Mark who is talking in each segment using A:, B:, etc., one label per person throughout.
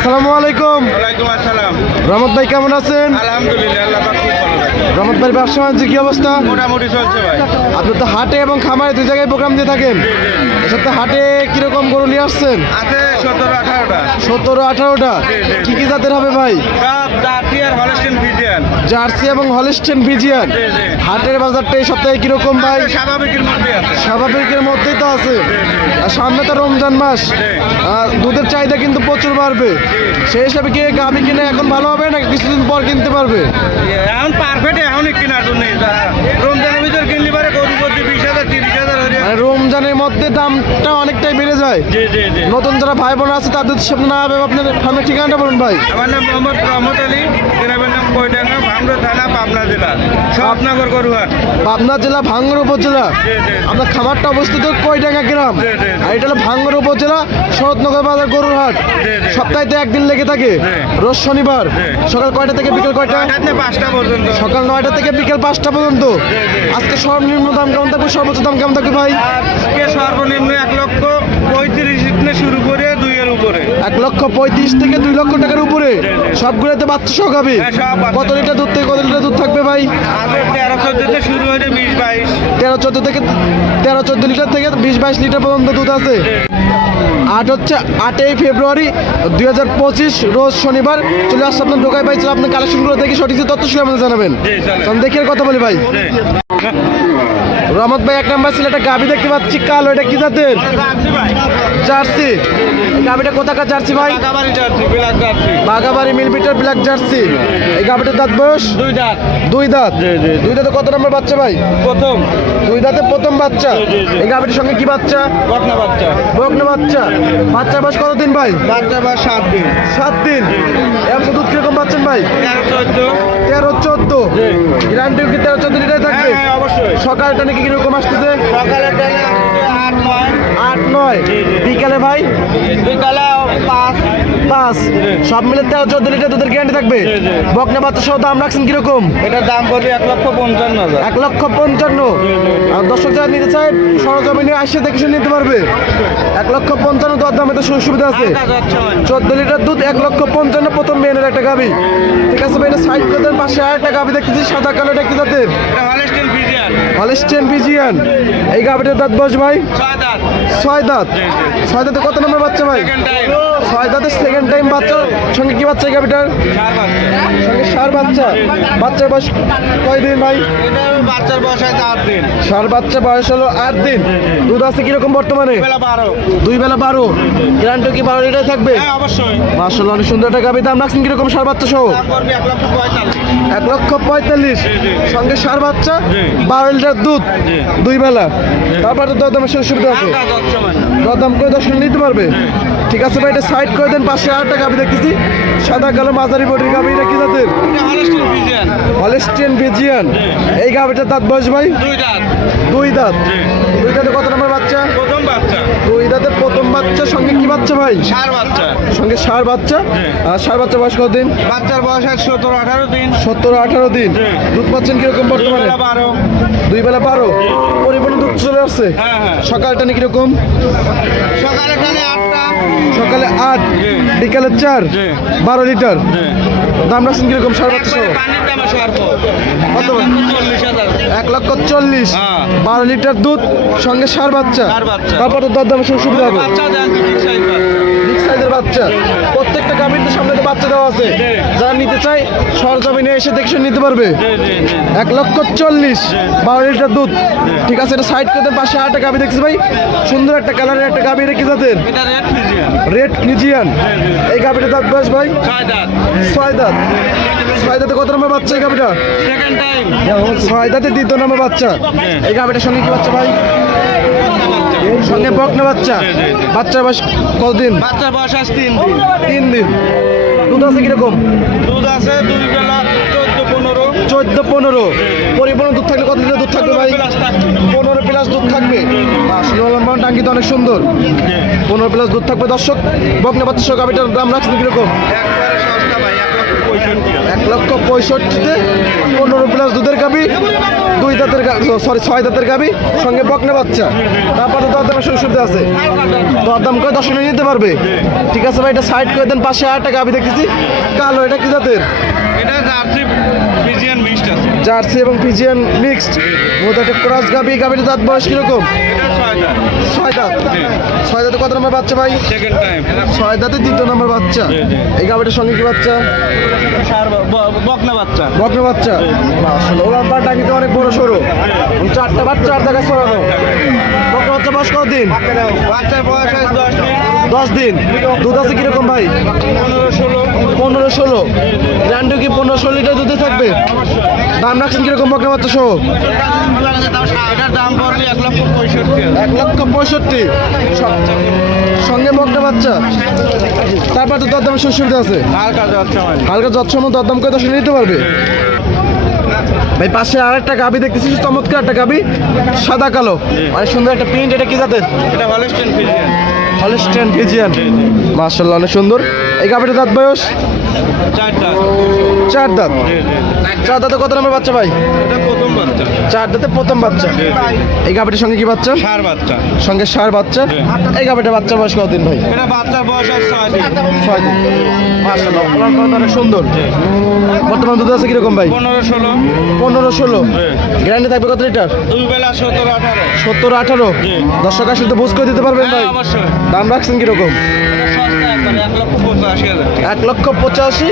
A: আসসালামু আলাইকুম।
B: ওয়ালাইকুম আসসালাম।
A: রহমত ভাই কেমন আছেন?
B: আলহামদুলিল্লাহ আল্লাহ পাক খুব ভালো
A: রহমত ভাই ব্যবসা বাণিজ্য কি অবস্থা?
B: মোটামুটি চলছে ভাই।
A: আপনি তো হাটে এবং খামারে দুই জায়গায় প্রোগ্রাম দিয়ে থাকেন। এসব তো হাটে কীরকম গরু নিয়ে আসছেন?
B: আছে সতেরো আঠারোটা।
A: সতেরো আঠারোটা? কি কি জাতের হবে ভাই? জার্সি এবং হলিস্টেন
B: জি।
A: হাটের বাজারটা এই সপ্তাহে কীরকম ভাই?
B: স্বাভাবিকের মধ্যে
A: স্বাভাবিকের মধ্যেই তো আছে। আর সামনে তো রমজান মাস। দুধের চাহিদা কিন্তু প্রচুর বাড়বে। সেই হিসাবে কি গাভি কিনে এখন ভালো হবে না কিছুদিন পর কিনতে পারবে?
B: এখন পারফেক্ট এখনই কেনার জন্য রমজানের ভিতর কিনলি পারে বিশ হাজার, তিরিশ
A: মানে রমজানের মধ্যে দামটা অনেকটাই বেড়ে যায়।
B: জি জি জি।
A: নতুন যারা ভাই বোন আছে তাদের সামনে না হবে আপনার ফার্মের ঠিকানাটা বলুন ভাই।
B: আমার নাম মোহাম্মদ রহমত আলী গ্রামের নাম কৈডাঙ্গা ভামরা থানা পাবনা জেলা। সবনগর গরুহাট।
A: পাবনা জেলা ভাঙ্গর উপজেলা।
B: জি, জি।
A: আপনার খামারটা অবস্থিত কয়ডাঙ্গা গ্রাম।
B: জি, জি।
A: আর এটা হলো ভাঙ্গর উপজেলা শরৎনগর বাজার গরুর হাট
B: জি, জি।
A: সপ্তাহে একদিন লেগে থাকে। রোজ শনিবার। সকাল কয়টা থেকে বিকেল কয়টা?
B: পাঁচটা পর্যন্ত।
A: সকাল নয়টা থেকে বিকেল পাঁচটা পর্যন্ত। আজকে সর্বনিম্ন দাম কেমন থাকবে? সর্বোচ্চ দাম কেমন থাকবে ভাই?
B: আজকে সর্বনিম্ন এক লক্ষ পঁয়ত্রিশ থেকে শুরু করে দুইয়ের উপরে।
A: এক লক্ষ পঁয়ত্রিশ থেকে দুই লক্ষ টাকার উপরে। সবগুলোতে বাচ্চা সহ খাবে
B: হ্যাঁ।
A: কত লিটার দুধ থেকে কত লিটার দুধ থাকবে ভাই?
B: তেরো শুরু হয়েছে বিশ বাইশ।
A: তেরো চোদ্দ থেকে তেরো চোদ্দ লিটার থেকে বিশ বাইশ লিটার পর্যন্ত দুধ আছে। আট হচ্ছে আটই ফেব্রুয়ারি দুই হাজার পঁচিশ রোজ শনিবার। চলে আসছে আপনার ঢোকায় পাইছিল আপনার কালেকশনগুলো দেখে সঠিক তথ্য ছিল আমাদের জানাবেন। দেখে কথা বলি ভাই। রহমত ভাই এক নাম্বার ছিল একটা গাভি দেখতে পাচ্ছি কালো এটা কি জাতের? জার্সি। গাভিটা কোথাকার জার্সি ভাই? বাঘাবাড়ি মিলবিটার ব্ল্যাক জার্সি। এই গাভিটার দাঁত বয়স?
B: দুই দাঁত।
A: দুই দাঁত। দুই দাঁতে কত নম্বর বাচ্চা ভাই?
B: প্রথম।
A: দুই দাঁতে প্রথম বাচ্চা। এই গাভিটার সঙ্গে কি বাচ্চা?
B: ঘটনা বাচ্চা।
A: বকনা বাচ্চা। বাচ্চা বয়স কতদিন ভাই?
B: বাচ্চা বা সাত দিন।
A: সাত দিন। এখন দুধ কীরকম পাচ্ছেন ভাই?
B: তেরো চোদ্দ।
A: তেরো চোদ্দ। গ্যারান্টি তেরো চোদ্দ লিটার থাকবে?
B: হ্যাঁ, হ্যাঁ, অবশ্যই।
A: সকালটা নাকি কীরকম আসতেছে?
B: সকালে টাইমে আট নয়।
A: আট। বিকালে ভাই?
B: বিকালে পাঁচ।
A: পাঁচ। সব মিলে তেরো চোদ্দ লিটার দুধের গ্যারান্টি থাকবে। বকনা বাচ্চা সহ দাম রাখছেন কীরকম?
B: এটার দাম পড়বে এক লক্ষ পঞ্চান্ন হাজার।
A: এক লক্ষ পঞ্চান্ন। আর দর্শক যারা নিতে চায় সরজমিনে আসে দেখে শুনে নিতে পারবে। এক লক্ষ পঞ্চান্ন দর দামে তো সুযোগ সুবিধা আছে। চোদ্দ লিটার দুধ এক লক্ষ পঞ্চান্ন প্রথম মেয়ের একটা গাবি। ঠিক আছে ভাই সাইড করে দেন পাশে আর একটা গাবি দেখতেছি সাদা কালো দেখতে কি জাতের?
B: এটা হলস্টেন
A: বিজিয়ান এই গাবিটার দাঁত বস ভাই?
B: ছয় দাঁত।
A: ছয় দাঁত। ছয় দাঁতে কত নম্বর বাচ্চা ভাই? ছয় দাঁতের সেকেন্ড টাইম বাচ্চা সঙ্গে কি বাচ্চা গাবিটার সঙ্গে সার বাচ্চা। বাচ্চার বয়স কয়দিন ভাই?
B: বাচ্চার বয়স আছে আট দিন
A: সার বাচ্চা বয়স হলো আট দিন। দুধ আছে কীরকম বর্তমানে?
B: বারো।
A: দুই বেলা বারো। গ্রান্টও কি বারো লিটার থাকবে?
B: হ্যাঁ অবশ্যই।
A: মার্শাল অনেক সুন্দর একটা গাবি দাম রাখছেন কীরকম সার বাচ্চা সহ?
B: এক লক্ষ পঁয়তাল্লিশ।
A: সঙ্গে সার বাচ্চা বারো লিটার দুধ দুই বেলা। তারপর তো দরদামের সুযোগ সুবিধা আছে।
B: দশ
A: দরদাম করে দর্শন নিতে পারবে? ঠিক আছে ভাই এটা সাইড করে দেন পাশে আরেকটা গাবি দেখতেছি। সাদা কালো মাঝারি বডির গাবি এটা কি জাতের? হলেস্টিয়ান বেজিয়ান এই গাবিটার দাঁত বয়স ভাই?
B: দুই দাঁত।
A: দুই দাঁত। কত নম্বর বাচ্চা?
B: প্রথম বাচ্চা।
A: দুই দাঁতে প্রথম বাচ্চা সঙ্গে কি বাচ্চা ভাই?
B: সার বাচ্চা।
A: সঙ্গে সার বাচ্চা? আর সার বাচ্চা বয়স কতদিন?
B: বাচ্চার বয়স সতেরো আঠারো দিন।
A: সত্তর আঠারো দিন। দুধ পাচ্ছেন কীরকম বর্তমানে?
B: বারো।
A: দুই বেলা বারো? পরিপূর্ণ দুধ চলে আসছে।
B: হ্যাঁ হ্যাঁ।
A: সকালটা নাকি কীরকম
B: সকালে টানে আটটা।
A: সকালে আট বিকালে চার বারো লিটার। দাম রাখছেন কীরকম সার বাচ্চা সহ?
B: একবারে পানির দামে সর্ব
A: কত? এক লক্ষ চল্লিশ
B: হ্যাঁ।
A: বারো লিটার দুধ সঙ্গে সার বাচ্চা। তারপর তো দরদামের সুযোগ সুবিধা হবে।
B: বাচ্চা
A: প্রত্যেকটা গাভীর তো সামনে তো বাচ্চা দেওয়া আছে। যারা নিতে চায় সরজমিনে এসে দেখে নিতে পারবে। এক লক্ষ চল্লিশ বারো লিটার দুধ। ঠিক আছে এটা সাইড করে দেন, পাশে আরেকটা গাভি দেখছি ভাই। সুন্দর একটা কালারের একটা গাভি রেখে
B: এটা রেড ফিজিয়ান
A: এই গাভিটার দাঁত বয়স ভাই?
B: ছয় দাঁত।
A: ছয় দাঁতে। কত নম্বর বাচ্চা এই গাভিটা? ছয় দাঁতে দ্বিতীয় নম্বর বাচ্চা। এই গাভিটার সঙ্গে কি বাচ্চা ভাই? সঙ্গে বকনা বাচ্চা। বাচ্চার বয়স কতদিন?
B: বাচ্চার বয়স আছে তিন দিন।
A: তিন দিন। দুধ আছে কীরকম?
B: দুধ আছে দুই বেলা চোদ্দ, পনেরো।
A: পরিপূর্ণ দুধ থাকলে কত লিটার দুধ থাকবে ভাই? পনেরো প্লাস দুধ থাকবে। টাঙ্কি তো অনেক সুন্দর। পনেরো প্লাস দুধ থাকবে। দর্শক, বকনা বাচ্চা গাভিটার দাম রাখছেন কীরকম?
B: এক লক্ষ
A: পঁয়ষট্টিতে পনেরো প্লাস দুধের গাবি, দুই দাঁতের সরি ছয় দাঁতের গাবি, সঙ্গে বকনা বাচ্চা। তারপরে দরদামের সুযোগ সুবিধা আছে। দরদাম করে দশ নিতে পারবে। ঠিক আছে ভাই, এটা সাইড করে দেন, পাশে আর একটা গাবি দেখতেছি। কালো, এটা কি জাতের?
B: এটা জার্সি ফিজিয়ান মিক্সড আছে
A: জার্সি এবং পিজিয়ান মিক্সড। মূলত একটা ক্রস গাবি গাবির দাঁত বয়স কীরকম? ছয় দাঁত। ছয় দাঁতে কত নম্বর বাচ্চা ভাই? ছয় দাঁতে দ্বিতীয় নম্বর বাচ্চা। এই গাবিটার সঙ্গে কি বাচ্চা?
B: বকনা বাচ্চা।
A: বকনা বাচ্চা। মাশাআল্লাহ ওলান পার টাঙ্গিতে অনেক বড় সরু। চারটা বাচ্চা চার জায়গায় সরানো বকনা বাচ্চা বয়স কত দিন
B: বাচ্চার বয়স দশ দিন।
A: দশ দিন। দুধ আছে কীরকম ভাই?
B: পনেরো ষোলো।
A: পনেরো ষোলো কি পনেরো ষোলো লিটার দুধে থাকবে? দাম রাখছেন কীরকম বকনা বাচ্চা সহ?
B: এক লক্ষ পঁয়ষট্টি।
A: সঙ্গে বকনা বাচ্চা। তারপর তো দরদামের সুযোগ সুবিধা আছে
B: হালকা যাচ্ছে আমার
A: হালকা যৎসম দরদাম করে দশ নিতে পারবে। ভাই, পাশে আর একটা গাবি দেখতেছি চমৎকার একটা গাবি, সাদা কালো। অনেক সুন্দর একটা প্রিন্ট এটা কি জাতের?
B: এটা হলস্টেন ফিজিয়ান
A: মার্শাল্লাহ অনেক সুন্দর। এই গাবিটার দাঁত বয়স? চার দাঁত। চার দাঁতে। কত নম্বর বাচ্চা ভাই? চার দাঁতে প্রথম বাচ্চা। এই গাবিটার সঙ্গে কি বাচ্চা?
B: সার বাচ্চা।
A: সঙ্গে সার বাচ্চা। এই গাবিটার বাচ্চা বয়স কতদিন ভাই?
B: এটা বাচ্চার বয়স ছয় দিন।
A: ছয় দিন। মার্শাল্লাহ ওলান পালান অনেক সুন্দর। বর্তমান দুধ আছে কীরকম ভাই?
B: পনেরো ষোলো।
A: পনেরো ষোলো। গ্যারান্টি থাকবে কত লিটার?
B: দুই বেলা সতেরো আঠারো।
A: সত্তর আঠারো? দর্শক আসলে তো বুঝ করে দিতে পারবেন ভাই।
B: হ্যাঁ,
A: দাম রাখছেন কীরকম?
B: এক লক্ষ পঁচাশি।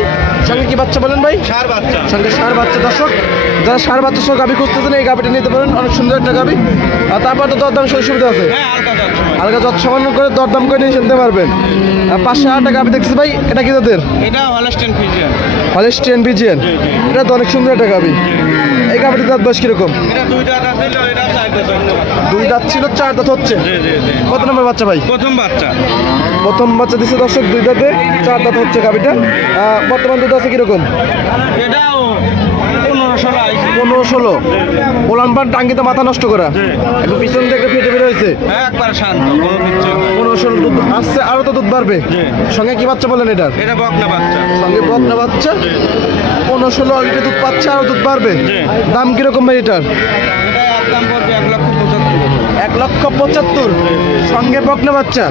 A: সঙ্গে কি বাচ্চা বলেন ভাই?
B: সার বাচ্চা।
A: সঙ্গে সার বাচ্চা। দর্শক যারা সার বাচ্চা সহ গাভি খুঁজতেছেন এই গাভিটা নিতে পারেন। অনেক সুন্দর একটা গাভি। আর তারপর তো দরদাম সহ সুবিধা আছে।
B: হ্যাঁ হালকা।
A: যত সামান্য করে দরদাম করে নিয়ে নিতে পারবেন। আর পাঁচশো আটটা গাভি দেখছি ভাই এটা কি তাদের
B: এটা হলস্টেন ফিজিয়ান
A: হলিস্টিয়ান বিজিয়ান এটা তো অনেক সুন্দর একটা গাভি। এই গাভিটির দাঁত বয়স কীরকম?
B: দুই দাঁত
A: ছিল চার দাঁত হচ্ছে? কত নম্বর বাচ্চা ভাই?
B: প্রথম বাচ্চা।
A: প্রথম বাচ্চা দিচ্ছে দর্শক দুই দাঁতে চার দাঁত হচ্ছে গাভীটা। বর্তমান দুধ আছে কীরকম?
B: এটাও পনেরো ষোলো
A: পনেরো ষোলো। পোলান পান টাঙ্গিতে মাথা নষ্ট করা। একটু পিছন থেকে ফেটে ফেটে হয়েছে।
B: হ্যাঁ একবার শান্ত।
A: পনেরো ষোলো দুধ আসছে আরও তো দুধ বাড়বে। সঙ্গে কি বাচ্চা বলেন এটার?
B: এটা বকনা বাচ্চা।
A: সঙ্গে বকনা বাচ্চা? পনেরো ষোলো লিটার দুধ পাচ্ছে আরও দুধ বাড়বে। দাম কীরকম ভাই এটার?
B: এটা একদম পড়বে এক
A: এক লক্ষ পঁচাত্তর। সঙ্গে বকনা বাচ্চা।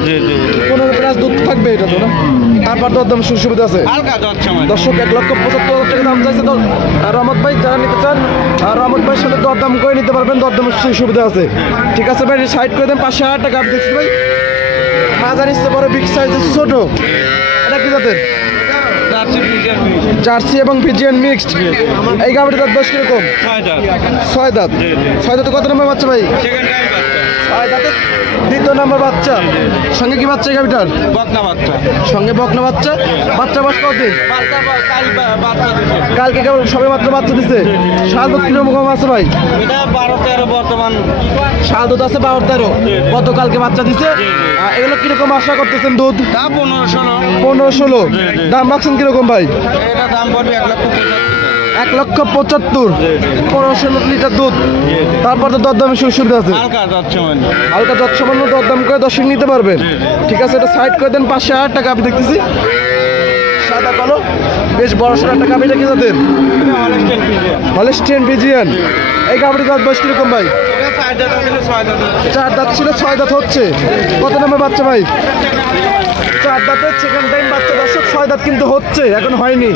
A: পনেরো প্লাস দুধ থাকবে এটা তো না? তারপর তো একদম সুবিধা আছে। দর্শক এক লক্ষ পঁচাত্তর হাজার টাকা দাম চাইছে তো আর রহমত ভাই যারা নিতে চান আর রহমত ভাইয়ের সাথে দরদাম করে নিতে পারবেন দরদামের সুবিধা আছে। ঠিক আছে ভাই সাইড করে দেন পাঁচশো হাজার টাকা আপনি দেখছি ভাই হাজার ইচ্ছে বড় বিগ সাইজের ছোট। এটা কি জাতের?
B: জার্সি ফিজিয়ান
A: এবং পিজিয়ান মিক্সড। এই গাড়িটার দাঁত বয়স কীরকম?
B: ছয় দাঁত।
A: ছয় দাঁত। কত নম্বর বাচ্চা ভাই? দ্বিতীয় নম্বর বাচ্চা। সঙ্গে কি বাচ্চা এই গাড়িটার?
B: বকনা বাচ্চা।
A: সঙ্গে বকনা বাচ্চা? বাচ্চা বয়স কতদিন?
B: বাচ্চা বা- কাল বা- বাচ্চা দিছে।
A: কালকে কেবল সবে মাত্র বাচ্চা দিছে। সাত কীরকম আছে ভাই?
B: বারো তেরো বর্তমান।
A: দুধ আছে বারো তেরো। গতকালকে বাচ্চা দিছে। এগুলো কীরকম আশা করতেছেন দুধ?
B: পনেরো ষোলো।
A: পনেরো ষোলো। দাম রাখছেন কীরকম ভাই?
B: এটা দাম পড়বে এক লক্ষ
A: এক লক্ষ পঁচাত্তর। পনেরো ষোলো লিটার দুধ। তারপর তো দরদামে সুবিধা আছে।
B: হালকা দশ মানে।
A: যত সামান্য দরদাম করে দর্শক নিতে পারবেন। ঠিক আছে এটা সাইড করে দেন পাঁচশো হাজার টাকা আমি দেখতেছি। সাদা কালো বেশ বড় সড়ো একটা কাপিটা রেখে তাদের
B: হলেস্টেন
A: বিজিয়ান এই কাপড়ি দাঁত বয়স কীরকম ভাই?
B: চার দাঁত
A: ছিল, ছয় দাঁত হচ্ছে। কত নম্বর বাচ্চা ভাই? চার দাঁতের সেকেন্ড টাইম বাচ্চা, দর্শক, ছয় দাঁত কিন্তু হচ্ছে, এখন হয়নি।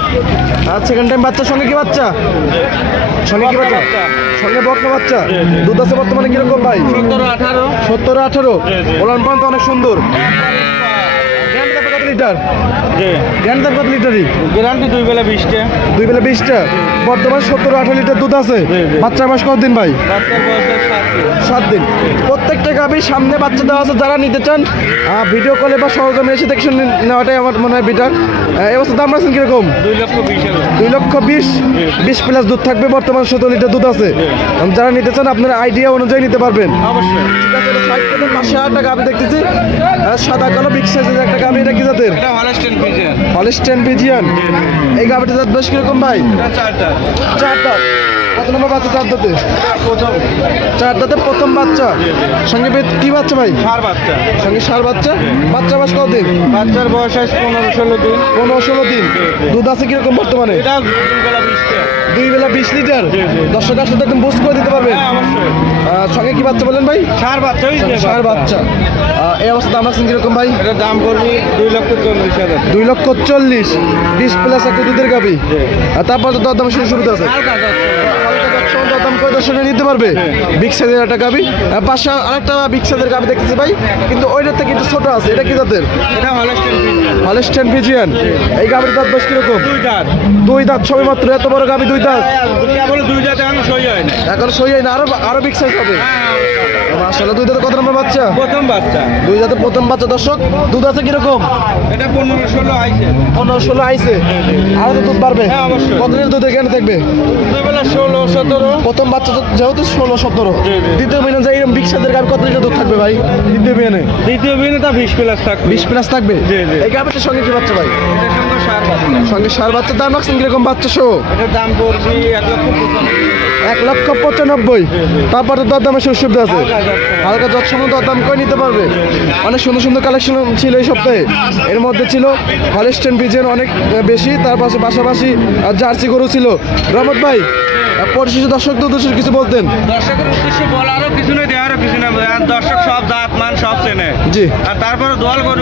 A: আর সেকেন্ড টাইম বাচ্চার সঙ্গে কি বাচ্চা? সঙ্গে কি বাচ্চা? সঙ্গে বকনা বাচ্চা। দুধ আছে বর্তমানে কীরকম ভাই?
B: সতেরো, আঠারো।
A: সত্তর আঠারো ওলান অনেক সুন্দর। লিটার? দেবে কত লিটারই?
B: গ্যারান্টি দুই বেলা বিশটা।
A: দুই বেলা বিশটা? বর্তমান সত্তর আঠারো লিটার দুধ আছে। বাচ্চা মাস কতদিন ভাই?
B: বাচ্চার বয়স সাত দিন।
A: প্রত্যেকটা গাভি সামনে বাচ্চা দেওয়া আছে যারা নিতে চান ভিডিও কলে বা সহজমে এসে দেখে শুনে নেওয়াটাই আমার মনে হয় বেটার এবছর দাম রাখছেন কীরকম?
B: দুই লক্ষ বিশ
A: দুই লক্ষ বিশ? বিশ প্লাস দুধ থাকবে বর্তমান সতেরো লিটার দুধ আছে। যারা নিতে চান আপনার আইডিয়া অনুযায়ী নিতে পারবেন।
B: অবশ্যই।
A: ঠিক আছে এটা সাইড একটা আমি দেখতেছি। আর সাদা কালো বিগ সাইজের একটা গাভি এটা কি জাতের?
B: হলস্টেন
A: বিজিয়ান এই গাভিটা জাত বেশ কীরকম ভাই?
B: চারটা। চার দাঁত
A: চার দাঁত কত নম্বর বাচ্চা চার দাঁতে? চার দাঁতে প্রথম বাচ্চা। সঙ্গে কি বাচ্চা ভাই?
B: সার বাচ্চা।
A: সঙ্গে সার বাচ্চা? বাচ্চা বাস কতদিন?
B: বাচ্চার বয়স আছে পনেরো ষোলো দিন।
A: পনেরো ষোলো দিন। দুধ আছে কীরকম বর্তমানে? দুই বেলা বিশ লিটার। দর্শক আসলে একদম বুস্ট করে দিতে পারবেন
B: হ্যাঁ
A: সঙ্গে কি বাচ্চা বলেন ভাই?
B: সার বাচ্চা
A: সার বাচ্চা। এই অবস্থা দাম রাখছেন কীরকম ভাই?
B: এটা দাম করবি দুই লক্ষ চল্লিশ হাজার।
A: দুই লক্ষ চল্লিশ। বিশ প্লাস একটা দুধের গাবি তারপর তো দরদাম শুরু শুরুতে আছে করে দর্শনে নিতে পারবে? বিগ সাইজের একটা গাবি। পাশে আরেকটা বিগ সাইজের গাবি দেখতেছি ভাই। কিন্তু ওইটাতে থেকে কিন্তু ছোট আছে। এটা কি তাদের
B: এটা হলস্টেন
A: হলেস্টেন ফিজিয়ান এই গাবির দাঁত বেশ কীরকম?
B: দুই দাঁত।
A: দুই দাঁত সবে মাত্র। এত বড় গাবি দুই দাঁত।
B: দুই দাঁত। এখন সই হয় না।
A: এখন সই হয় না। আরও আরও বিগ সাইজ হবে। আসলে দুই দাঁতে কত নম্বর বাচ্চা?
B: প্রথম বাচ্চা।
A: দুই দাঁতে প্রথম বাচ্চা দর্শক দুধ আছে কীরকম?
B: এটা পনেরো ষোলো আইছে।
A: পনেরো ষোলো আইসে আরও তো দুধ বাড়বে।
B: হ্যাঁ, অবশ্যই।
A: দুধ এখানে থাকবে?
B: ষোলো সতেরো।
A: প্রথম বাচ্চা যেহেতু ষোলো সতেরো। দ্বিতীয় মিলন যাই এরকম বিগ সাইজের গাবি কত লিটার দুধ থাকবে ভাই? দ্বিতীয় মিলনে?
B: দ্বিতীয় বিনে তা বিশ প্লাস থাকবে।
A: বিশ প্লাস থাকবে। এই গাবিটার সঙ্গে কি বাচ্চা ভাই?
B: সঙ্গে সার বাচ্চা
A: সঙ্গে সার বাচ্চা দাম রাখছেন কীরকম বাচ্চা শো
B: দাম পড়ছি এক লক্ষ পঁচানব্বই।
A: তারপর তো দরদামের সুযোগ সুবিধা আছে।
B: হালকা
A: যত সময় দরদাম করে নিতে পারবে। অনেক সুন্দর সুন্দর কালেকশন ছিল এই সপ্তাহে। এর মধ্যে ছিল হলিস্টেন পিজেন অনেক বেশি তার পাশে পাশাপাশি জার্সি গরু ছিল। রহমত ভাই পরিশেষে দর্শকদের উদ্দেশ্যে কিছু বলতেন?
B: দর্শকের উদ্দেশ্যে বলারও কিছু নেই দেওয়ারও কিছু নেই। দর্শক সব জাত মান সব চেনে।
A: জি।
B: আর তারপরে দোয়াল গরু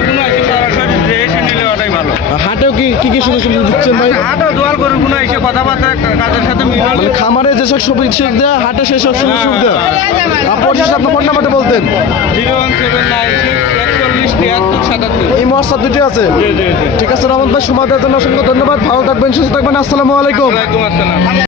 A: কি কি কি সুন্দর সুন্দর দিচ্ছেন ভাই?
B: হাটও দোয়াল গরু কোনো এসে কথাবার্তা কাজের সাথে মিল
A: মানে খামারে যেসব সুবিধা দেয় হাটে সেসব সুযোগ সুবিধা। আপনার ফোন নাম্বারটা বলতেন।
B: Zero one seven nine six একচল্লিশ তিয়াত্তর সাতাত্তর।
A: এই মহসাদ দুটি আছে? ঠিক আছে রহমত ভাই সময় দেওয়ার জন্য অসংখ্য ধন্যবাদ। ভালো থাকবেন সুস্থ থাকবেন। আসসালামু আলাইকুম।
B: আসসালাম।